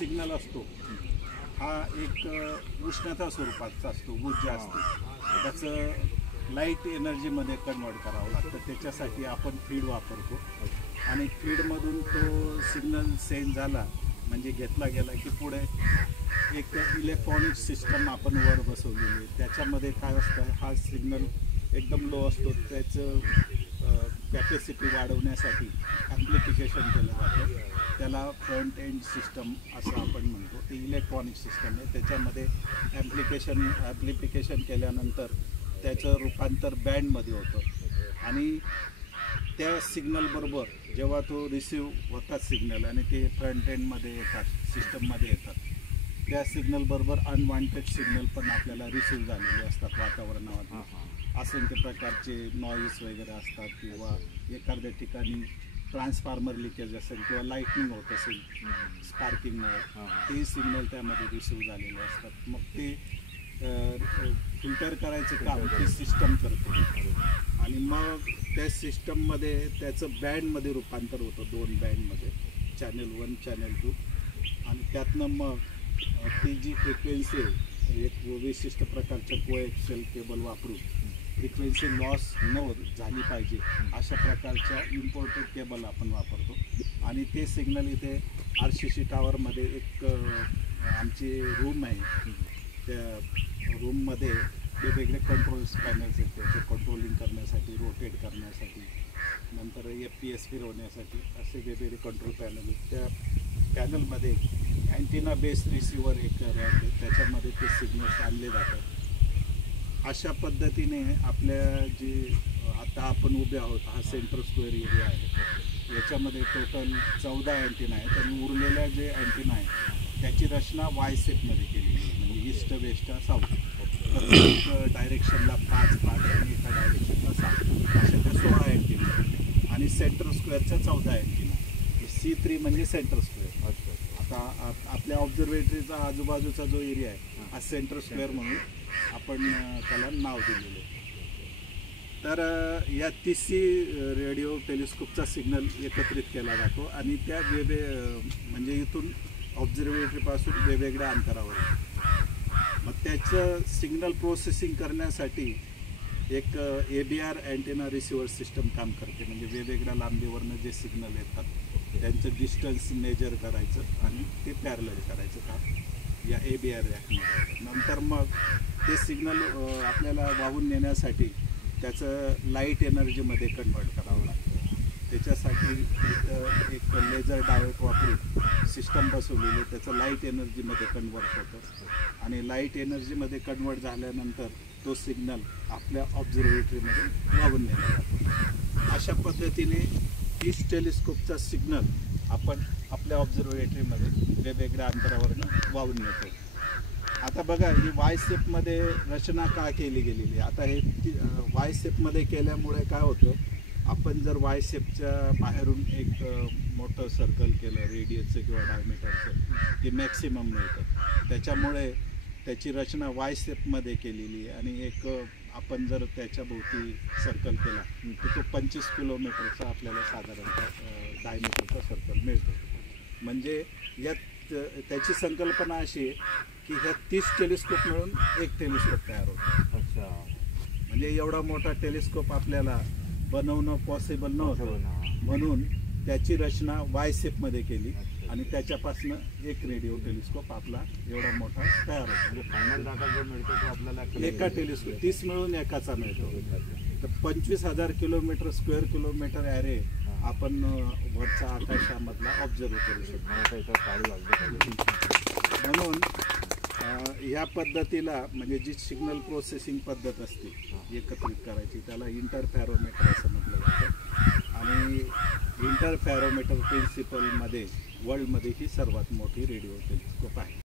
Signal असतो हा एक उष्णता स्वरूपाचा असतो, ऊर्जा असते, त्याचं लाईट एनर्जीमध्ये कन्वर्ट करावं लागतं. त्याच्यासाठी आपण फीड वापरतो आणि फीडमधून तो सिग्नल सेंड झाला म्हणजे घेतला गेला की पुढे एक इलेक्ट्रॉनिक सिस्टम आपण वर बसवलेली आहे. त्याच्यामध्ये काय असतं, हा सिग्नल एकदम लो असतो, त्याचं कॅपॅसिटी वाढवण्यासाठी ॲम्प्लिफिकेशन केलं जातं. त्याला फ्रंट एंड सिस्टम असं आपण म्हणतो. ते इलेक्ट्रॉनिक सिस्टम आहे. त्याच्यामध्ये ॲम्प्लिफिकेशन केल्यानंतर त्याचं रूपांतर बँडमध्ये होतं आणि त्या सिग्नलबरोबर जेव्हा तो रिसिव्ह होतात सिग्नल आणि ते फ्रंट एंडमध्ये येतात, सिस्टममध्ये येतात, त्या सिग्नलबरोबर अनवॉन्टेड सिग्नल पण आपल्याला रिसिव्ह झालेले असतात वातावरणामध्ये. असंख्य प्रकारचे नॉईज वगैरे असतात किंवा एखाद्या ठिकाणी ट्रान्सफॉर्मर लिकेज असेल किंवा लाईटनिंग होत असेल स्पार्किंगमुळे, ते सिग्नल त्यामध्ये रिसिव्ह झालेले असतात. मग ते फिल्टर करायचं काम ते सिस्टम करते आणि मग त्या सिस्टममध्ये त्याचं बँडमध्ये रूपांतर होतं, 2 बँडमध्ये, चॅनल 1 चॅनल 2, आणि त्यातनं मग ती जी फ्रिक्वेन्सी एक विशिष्ट प्रकारच्या कोएक्सियल केबल वापरून फ्रिक्वेन्सी लॉस न झाली पाहिजे अशा प्रकारच्या इम्पोर्टेड केबल आपण वापरतो. आणि ते सिग्नल इथे RCC टॉवरमध्ये एक आमची रूम आहे, त्या रूममध्ये वेगवेगळे कंट्रोल्स पॅनल्स आहेत. त्याचे कंट्रोलिंग करण्यासाठी, रोटेट करण्यासाठी, नंतर FPS फिरवण्यासाठी असे वेगवेगळे कंट्रोल पॅनल आहेत. त्या पॅनलमध्ये अँटिना बेस रिसिव्हर एक आहे, त्याच्यामध्ये ते सिग्नल्स आणले जातात. अशा पद्धतीने आपल्या जे आता आपण उभे आहोत हा सेंटर स्क्वेअर एरिया आहे. याच्यामध्ये टोटल 14 अँटिना आहेत आणि उरलेल्या जे अँटिना आहे त्याची रचना वाय शेपमध्ये केलेली आहे, म्हणजे ईस्ट वेस्ट साऊथ. प्रत्येक डायरेक्शनला 5 आणि एका डायरेक्शनला 7 अशा त्या 16 अँटिना आणि सेंटर स्क्वेअरच्या 14 अँटिना. C3 म्हणजे सेंटर स्क्वेअर. आता आपल्या ऑब्झर्वेटरीचा आजूबाजूचा जो एरिया आहे हा सेंटर स्क्वेअर म्हणून आपण त्याला नाव दिलेलं आहे. तर या 30 रेडिओ टेलिस्कोपचा सिग्नल एकत्रित केला जातो आणि त्या म्हणजे इथून ऑब्झर्वेटरीपासून वेगवेगळ्या अंतरावर. मग त्याचं सिग्नल प्रोसेसिंग करण्यासाठी एक ABR अँटेना रिसिव्हर सिस्टम काम करते. म्हणजे वेगवेगळ्या लांबीवरनं जे सिग्नल येतात त्यांचं डिस्टन्स मेजर करायचं आणि ते पॅरलल करायचं काम या ABR रॅकमध्ये. नंतर मग ते सिग्नल आपल्याला वाहून नेण्यासाठी त्याचं लाईट एनर्जीमध्ये कन्वर्ट करावं लागतं. त्याच्यासाठी एक लेझर डायोड वापरून सिस्टम बसवलेली, त्याचं लाईट एनर्जीमध्ये कन्वर्ट होतं आणि लाईट एनर्जीमध्ये कन्वर्ट झाल्यानंतर तो सिग्नल आपल्या ऑब्झर्वेटरीमध्ये वाहून नेला जातो. अशा पद्धतीने 30 टेलिस्कोपचा सिग्नल आपण आपल्या ऑब्झर्वेटरीमध्ये वेगवेगळ्या अंतरावरनं वाहून नेतो. आता बघा ही वाय शेपमध्ये रचना का केली गेलेली आहे. आता हे वाय शेपमध्ये केल्यामुळे काय होतं, आपण जर वाय शेपच्या बाहेरून एक मोठं सर्कल केलं रेडियसचं किंवा डायमीटरचं, ते मॅक्सिमम मिळतं. त्याच्यामुळे त्याची रचना वाय शेपमध्ये केलेली आहे आणि एक आपण जर त्याच्या भोवती सर्कल केला तर तो 25 किलोमीटरचा आपल्याला साधारणतः डायमीटरचा सर्कल मिळतो. म्हणजे यात त्याची संकल्पना अशी आहे की ह्या 30 टेलिस्कोप मिळून एक टेलिस्कोप तयार होतो. अच्छा, म्हणजे एवढा मोठा टेलिस्कोप आपल्याला बनवणं पॉसिबल नव्हतं, म्हणून त्याची रचना वाय शेपमध्ये केली आणि त्याच्यापासून एक रेडिओ टेलिस्कोप आपला एवढा मोठा तयार होतो. म्हणजे फायनल डाटा जो मिळतो तो आपल्याला एका टेलिस्कोप 30 मिळून एकाचा मिळतो. तर 25,000 स्क्वेअर किलोमीटर ॲरे आपण वरच्या आकाशामधला ऑब्झर्व करू शकतो. म्हणून या पद्धतीला म्हणजे जी सिग्नल प्रोसेसिंग पद्धत असते एकत्रित करायची त्याला इंटरफेरोमीटर असं म्हटलं जातं आणि इंटरफेरोमीटर प्रिन्सिपलमध्ये वर्ल्डमध्ये ही सर्वात मोठी रेडिओ टेलिस्कोप आहे.